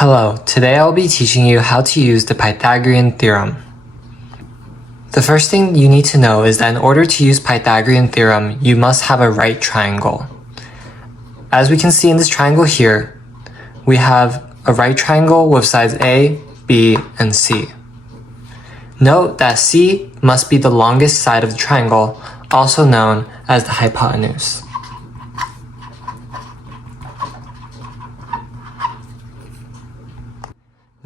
Hello, today I'll be teaching you how to use the Pythagorean Theorem. The first thing you need to know is that in order to use Pythagorean Theorem, you must have a right triangle. As we can see in this triangle here, we have a right triangle with sides A, B, and C. Note that C must be the longest side of the triangle, also known as the hypotenuse.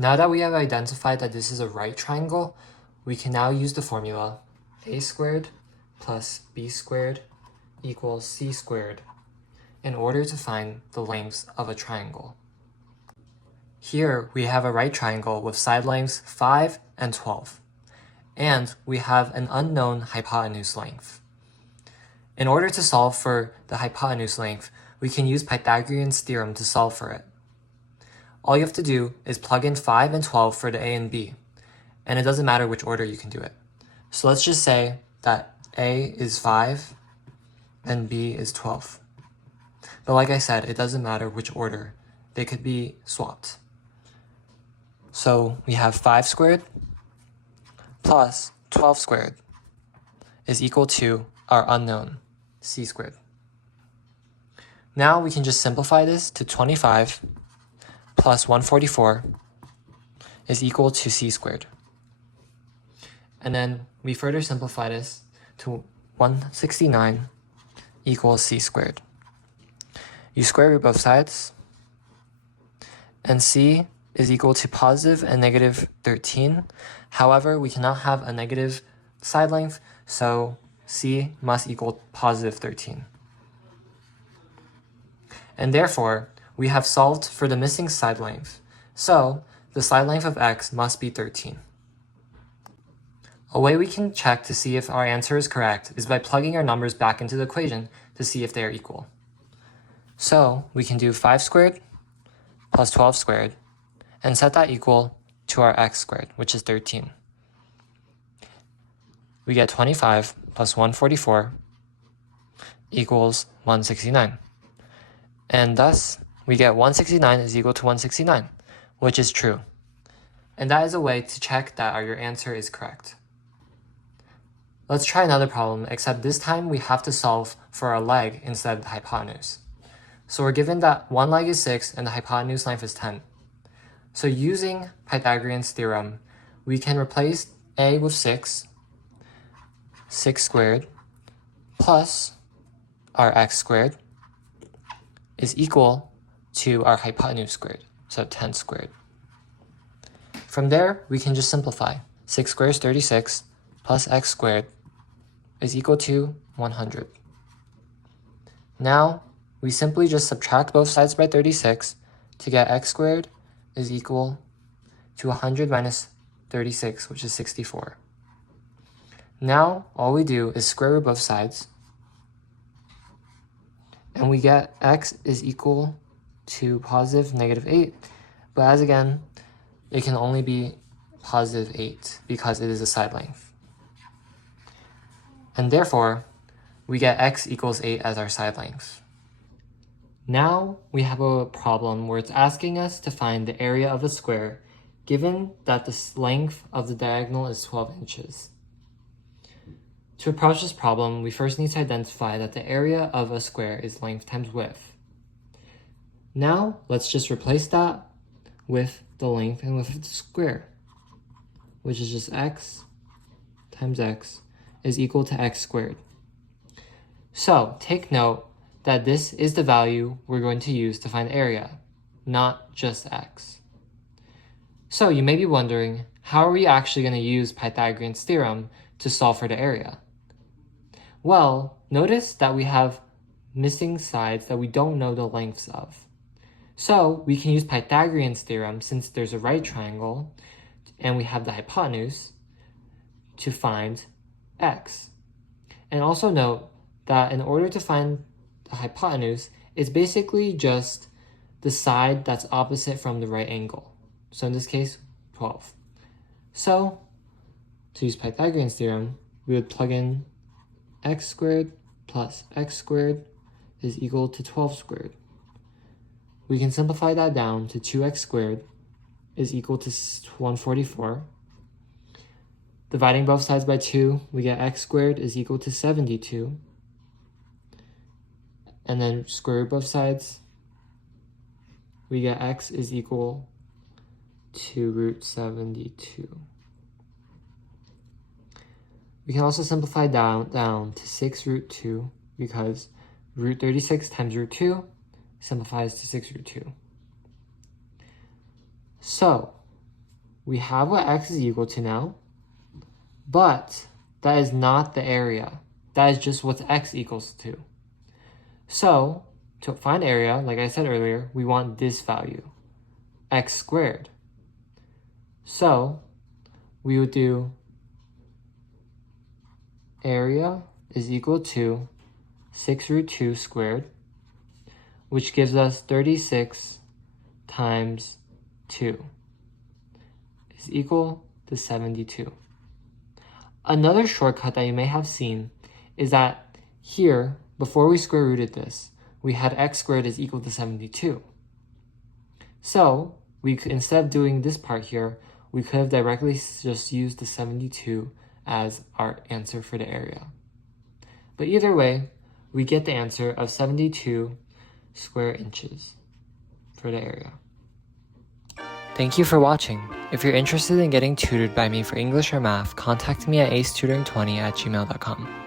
Now that we have identified that this is a right triangle, we can now use the formula a squared plus b squared equals c squared in order to find the lengths of a triangle. Here we have a right triangle with side lengths 5 and 12, and we have an unknown hypotenuse length. In order to solve for the hypotenuse length, we can use Pythagorean's theorem to solve for it. All you have to do is plug in 5 and 12 for the a and b, and it doesn't matter which order you can do it. So let's just say that a is 5 and b is 12. But like I said, it doesn't matter which order. They could be swapped. So we have 5 squared plus 12 squared is equal to our unknown, c squared. Now we can just simplify this to 25 plus 144 is equal to c squared. And then we further simplify this to 169 equals c squared. You square root both sides, and c is equal to positive and negative 13. However, we cannot have a negative side length, so c must equal positive 13. And therefore, we have solved for the missing side length, so the side length of x must be 13. A way we can check to see if our answer is correct is by plugging our numbers back into the equation to see if they are equal. So we can do 5 squared plus 12 squared and set that equal to our x squared, which is 13. We get 25 plus 144 equals 169. And thus, we get 169 is equal to 169, which is true. And that is a way to check that your answer is correct. Let's try another problem, except this time we have to solve for our leg instead of the hypotenuse. So we're given that one leg is 6 and the hypotenuse length is 10. So using Pythagorean's theorem, we can replace a with 6 squared, plus our x squared is equal to our hypotenuse squared, so 10 squared. From there, we can just simplify. 6 squared is 36, plus x squared is equal to 100. Now, we simply just subtract both sides by 36 to get x squared is equal to 100 minus 36, which is 64. Now, all we do is square root both sides, and we get x is equal to positive negative 8, but as again, it can only be positive 8 because it is a side length. And therefore, we get x equals 8 as our side length. Now we have a problem where it's asking us to find the area of a square given that the length of the diagonal is 12 inches. To approach this problem, we first need to identify that the area of a square is length times width. Now, let's just replace that with the length and width of the square, which is just x times x is equal to x squared. So, take note that this is the value we're going to use to find area, not just x. So, you may be wondering, how are we actually going to use Pythagorean's theorem to solve for the area? Well, notice that we have missing sides that we don't know the lengths of. So we can use Pythagorean's theorem since there's a right triangle and we have the hypotenuse to find x. And also note that in order to find the hypotenuse, it's basically just the side that's opposite from the right angle. So in this case, 12. So to use Pythagorean's theorem, we would plug in x squared plus x squared is equal to 12 squared. We can simplify that down to 2x squared is equal to 144. Dividing both sides by 2, we get x squared is equal to 72. And then square root both sides, we get x is equal to root 72. We can also simplify down to 6 root 2 because root 36 times root 2 simplifies to 6 root 2. So we have what x is equal to now, but that is not the area. That is just what x equals to. So to find area, like I said earlier, we want this value, x squared. So we would do area is equal to 6 root 2 squared, which gives us 36 times 2 is equal to 72. Another shortcut that you may have seen is that here, before we square rooted this, we had x squared is equal to 72. So we could, instead of doing this part here, we could have directly just used the 72 as our answer for the area. But either way, we get the answer of 72 square inches for the area. Thank you for watching. If you're interested in getting tutored by me for English or math, contact me at ACETutoring20@gmail.com.